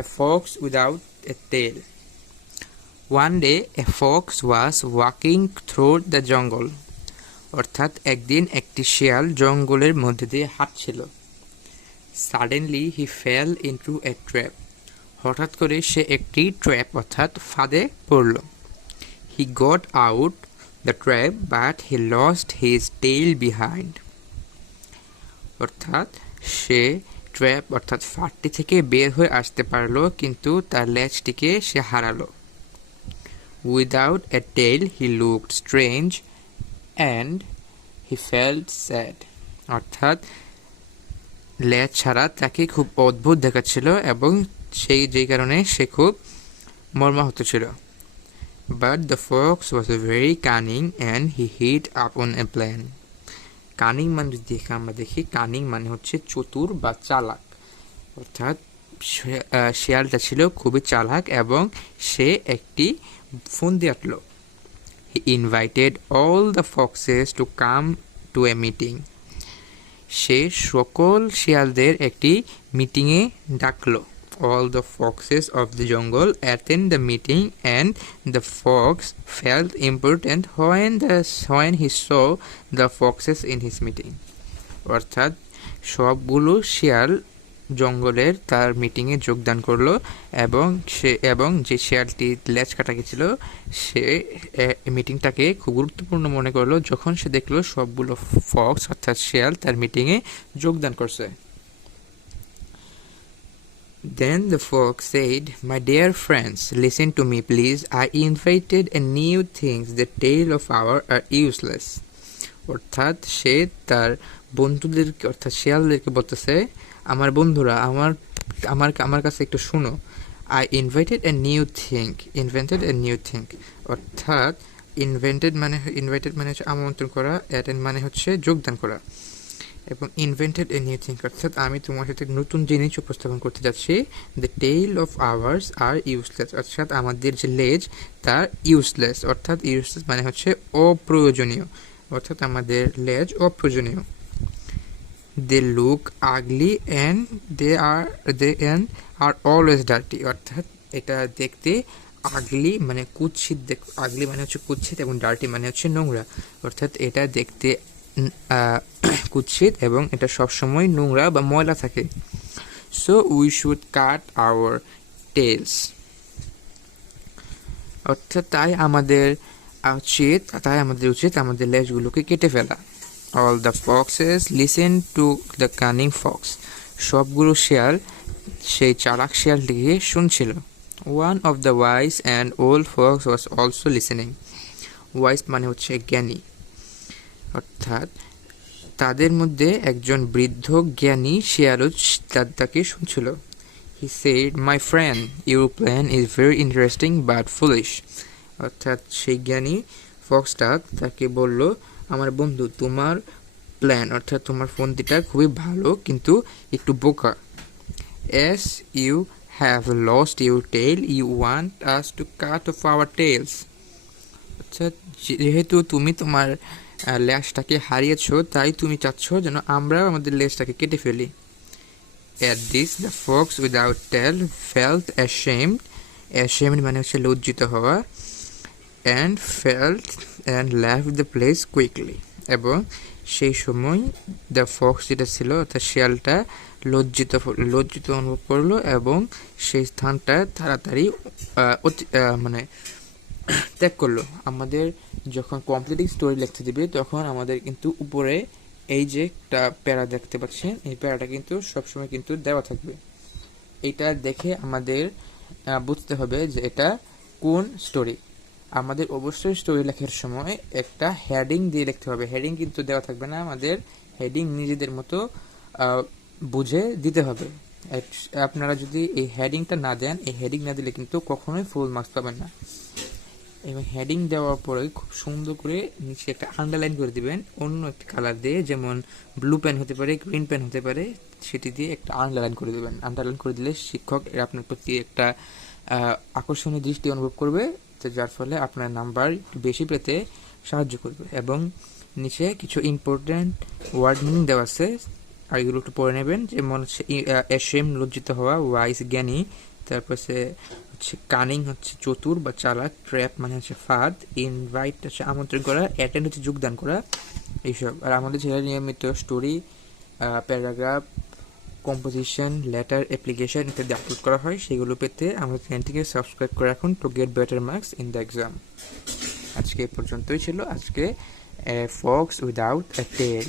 A fox without a tail. One day a fox was walking through the jungle. অর্থাৎ একদিন একটি শিয়াল জঙ্গলের মধ্যে দিয়ে হাঁটছিল। Suddenly he fell into a trap. হঠাৎ করে সে একটি ট্র্যাপ অর্থাৎ ফাঁদে পড়ল। He got out the trap but he lost his tail behind. অর্থাৎ সে ট্র্যাপ অর্থাৎ ফাঁদটি থেকে বের হয়ে আসতে পারলো, কিন্তু তার লেজটিকে সে হারালো। Without a tail he looked strange and he felt sad. অর্থাৎ লেজ ছাড়া তাকে খুব অদ্ভুত দেখাচ্ছিল এবং যেই কারণে সে খুব মর্মাহত ছিল। But the fox was very cunning and he hit upon a plan. Cunning মানে দেখে আমরা দেখি, কানিং মানে হচ্ছে চতুর বা চালাক, অর্থাৎ শিয়ালটা ছিল খুবই চালাক এবং সে একটি ফন্দি আঁটল। He invited all the foxes to come to a meeting. সে সকল শিয়ালদের একটি মিটিংয়ে ডাকলো। All the foxes of the jungle attend the meeting and the fox felt important when he saw the foxes in his meeting. অর্থাৎ সবগুলো শিয়াল জঙ্গলের তার মিটিংয়ে যোগদান করলো এবং যে শিয়ালটি লেজ কাটা গেছিল সে মিটিংটাকে খুব গুরুত্বপূর্ণ মনে করলো যখন সে দেখলো সবগুলো ফক্স অর্থাৎ শিয়াল তার মিটিংয়ে যোগদান করছে। Then the fox said, "My dear friends, listen to me please. I invented a new thing. The tail of ours are useless." অর্থাৎ সে তার বন্ধুদেরকে অর্থাৎ শিয়ালদেরকে বলতেছে, আমার বন্ধুরা আমার কাছে একটু শুনো। I invented a new thing. অর্থাৎ invented মানে হচ্ছে আমন্ত্রণ করা, attend মানে হচ্ছে যোগদান করা, এবং invented a new thing অর্থাৎ আমি তোমার সাথে নতুন জিনিস উপস্থাপন করতে যাচ্ছি। The tail of ours are useless অর্থাৎ আমাদের যে লেজ তার useless অর্থাৎ useless মানে হচ্ছে অপ্রয়োজনীয়, অর্থাৎ আমাদের লেজ অপ্রয়োজনীয়। They look ugly and they are always dirty অর্থাৎ এটা দেখতে আগলি মানে কুৎসিত, আগলি মানে হচ্ছে কুৎসিত এবং ডার্টি মানে হচ্ছে নোংরা, অর্থাৎ এটা দেখতে কুৎসিত এবং এটা সবসময় নোংরা বা ময়লা থাকে। So we should cut our tails অর্থাৎ তাই আমাদের উচিত আমাদের লেজগুলোকে কেটে ফেলা। All the foxes listened to the cunning fox. সবগুলো শিয়াল সেই চালাক শিয়ালটিকে শুনছিল। One of the wise and old fox was also listening. Wise মানে হচ্ছে জ্ঞানী, অর্থাৎ তাদের মধ্যে একজন বৃদ্ধ জ্ঞানী শিয়ালও তাকে শুনছিল। He said, "My friend, your plan is very interesting but foolish." অর্থাৎ সেই জ্ঞানী ফক্সটা তাকে বলল, আমার বন্ধু তোমার প্ল্যান অর্থাৎ তোমার ফন্দিটা খুবই ভালো কিন্তু একটু বোকা। As you have lost your tail, you want us to cut off our tails. অর্থাৎ যেহেতু তুমি তোমার লেজটাকে হারিয়েছো তাই তুমি চাচ্ছ যেন আমরা আমাদের লেজটাকে কেটে ফেলি। At this the fox without tail felt ashamed মানে হচ্ছে লজ্জিত হওয়া, and left the place quickly. এবং সেই সময় দ্য ফক্স যেটা ছিল অর্থাৎ শিয়ালটা লজ্জিত অনুভব করলো এবং সেই স্থানটা তাড়াতাড়ি মানে ত্যাগ করলো। আমাদের যখন কমপ্লিটিং স্টোরি লিখতে দিবে তখন আমাদের কিন্তু উপরে এই যে একটা প্যারা দেখতে পাচ্ছেন, এই প্যারাটা কিন্তু সবসময় কিন্তু দেওয়া থাকবে। এটা দেখে আমাদের বুঝতে হবে যে এটা কোন স্টোরি। আমাদের অবশ্যই স্টোরি লেখার সময় একটা হেডিং দিয়ে লিখতে হবে। হেডিং কিন্তু দেওয়া থাকবে না, আমাদের হেডিং নিজেদের মতো বুঝে দিতে হবে। আপনারা যদি এই হেডিংটা না দেন, এই হেডিং না দিলে কিন্তু কখনোই ফুল মার্কস পাবেন না। এবং হেডিং দেওয়ার পরে খুব সুন্দর করে নিচে একটা আন্ডারলাইন করে দিবেন অন্য একটা কালার দিয়ে, যেমন ব্লু পেন হতে পারে, গ্রিন পেন হতে পারে, সেটি দিয়ে একটা আন্ডারলাইন করে দেবেন। আন্ডারলাইন করে দিলে শিক্ষক আপনার প্রতি একটা আকর্ষণীয় দৃষ্টি অনুভব করবে, তো যার ফলে আপনার নাম্বার বেশি পেতে সাহায্য করবে। এবং নিচে কিছু ইম্পর্টেন্ট ওয়ার্ডিং দেওয়া আছে, আর এগুলো একটু পড়ে নেবেন। যেমন হচ্ছে অ্যাশেম লজ্জিত হওয়া, ওয়াইস জ্ঞানী, তারপর সে হচ্ছে কানিং হচ্ছে চতুর বা চালাক, ট্র্যাপ মানে হচ্ছে ফাঁদ, ইনভাইট হচ্ছে আমন্ত্রণ করা, অ্যাটেন্ড হচ্ছে যোগদান করা, এইসব। আর আমাদের ছেলে নিয়মিত story, paragraph, composition, letter, application ইত্যাদি আপলোড করা হয়। সেগুলো পেতে আমাদের চ্যানেলটিকে সাবস্ক্রাইব করে রাখুন to get better marks in the exam. আজকে এই পর্যন্তই ছিল আজকে ফক্স উইদাউট এ টেল।